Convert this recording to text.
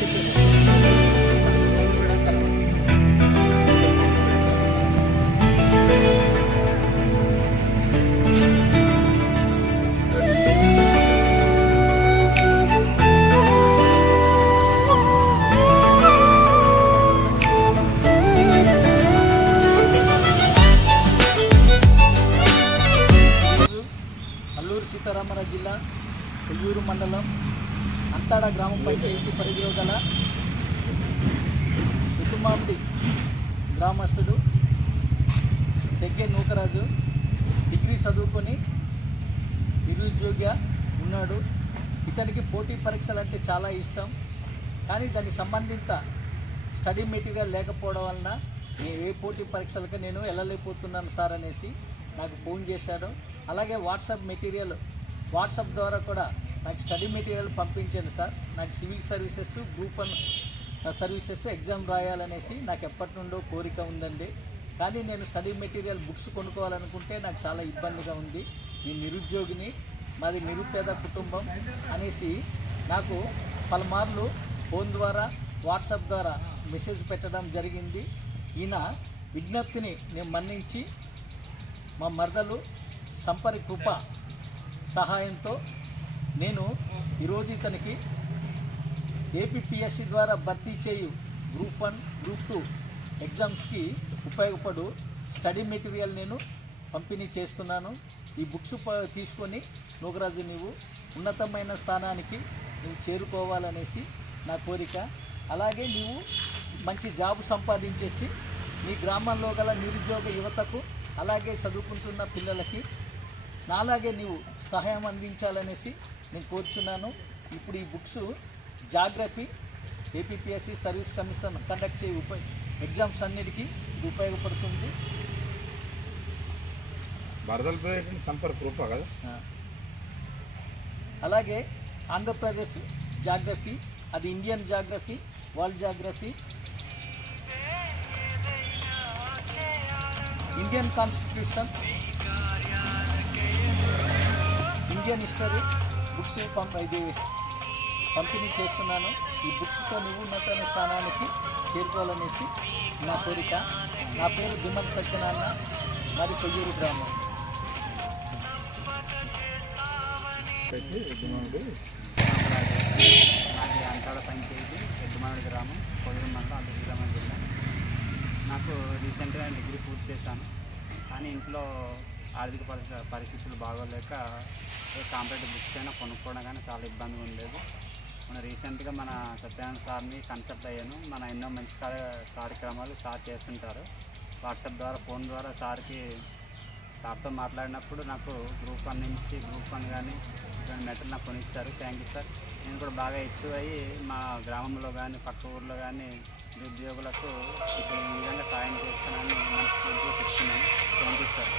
ఈరోజు అల్లూరు సీతారామరాజు జిల్లా కొయ్యూరు మండలం అంతాడ గ్రామ పంచాయతీ పరిధిలో గల కుటుంబాండి గ్రామస్తుడు సెగ్గే నూకరాజు డిగ్రీ చదువుకొని నిరుద్యోగిగా ఉన్నాడు. ఇతనికి పోటీ పరీక్షలు అంటే చాలా ఇష్టం. కానీ దానికి సంబంధిత స్టడీ మెటీరియల్ లేకపోవడం వలన నేను ఏ పోటీ పరీక్షలకు నేను వెళ్ళలేకపోతున్నాను సార్ అనేసి నాకు ఫోన్ చేశాడు. అలాగే వాట్సాప్ మెటీరియల్ వాట్సాప్ ద్వారా కూడా నాకు స్టడీ మెటీరియల్ పంపించండి సార్. నాకు civil services group one services exam రాయాలనేసి నాకు ఎప్పటి నుండో కోరిక ఉందండి. కానీ నేను స్టడీ మెటీరియల్ బుక్స్ కొనుక్కోవాలనుకుంటే నాకు చాలా ఇబ్బందిగా ఉంది. ఈ నిరుద్యోగిని మాది నిరుపేద కుటుంబం అనేసి నాకు పలుమార్లు ఫోన్ ద్వారా వాట్సాప్ ద్వారా మెసేజ్ పెట్టడం జరిగింది. ఈయన విజ్ఞప్తిని నేను మన్నించి మా మరదలు సంపరి కృప సహాయంతో నేను ఈరోజు ఇతనికి ఏపీఎస్సి ద్వారా భర్తీ చేయు గ్రూప్ వన్ గ్రూప్ టూ ఎగ్జామ్స్కి ఉపయోగపడు స్టడీ మెటీరియల్ నేను పంపిణీ చేస్తున్నాను. ఈ బుక్స్ ప- తీసుకొని నూకరాజు నీవు ఉన్నతమైన స్థానానికి నువ్వు చేరుకోవాలనేసి నా కోరిక. అలాగే నీవు మంచి జాబ్ సంపాదించేసి నీ గ్రామంలో గల నిరుద్యోగ యువతకు అలాగే చదువుకుంటున్న పిల్లలకి నాలాగే నీవు సహాయం అందించాలనేసి నేను కోరుచున్నాను. ఇప్పుడు ఈ బుక్స్ జాగ్రత్త ఏపీఎస్సి సర్వీస్ కమిషన్ కండక్ట్ చేయ ఉప ఎగ్జామ్స్ అన్నిటికీ ఇది ఉపయోగపడుతుంది. సంపర్క రూప కదా. అలాగే ఆంధ్రప్రదేశ్ జాగ్రఫీ అది Indian geography world geography Indian constitution Indian history books పం ఇది పంపిణీ చేస్తున్నాను. ఈ బుక్స్తో నువ్వు ఉన్నతమైన స్థానానికి చేరుకోవాలనేసి నా కోరిక. నా పేరు దిమ్మటి సత్యనారాయణ మరి కొయ్యూరు గ్రామం. పెట్టి ఎద్దుమానుడు అంతాడ పంచాయతీ ఎద్దుమానుడి గ్రామం కొయ్యూరు మండలం అల్లూరు గ్రామం జిల్లా నాకు రీసెంట్గా డిగ్రీ పూర్తి చేశాను. కానీ ఇంట్లో ఆర్థిక పరిస్థితి పరిస్థితులు బాగోలేక కాంపిటేటివ్ బుక్స్ అయినా కొనుక్కోవడం కానీ చాలా ఇబ్బందిగా ఉండేది. మన రీసెంట్గా మన సత్యనారాయణ సార్ని కన్సల్ట్ అయ్యాను. మన ఎన్నో మంచి కార్యక్రమాలు సార్ చేస్తుంటారు. వాట్సాప్ ద్వారా ఫోన్ ద్వారా సార్కి సార్తో మాట్లాడినప్పుడు నాకు గ్రూప్ వన్ నుంచి గ్రూప్ వన్ కానీ ఇటువంటి మెటల్ నాకు కొనిచ్చారు. Thank you sir. నేను కూడా బాగా హెచ్చు అయ్యి మా గ్రామంలో కానీ పక్క ఊర్లో కానీ నిరుద్యోగులకు ఈ విధంగా సాయం సార్.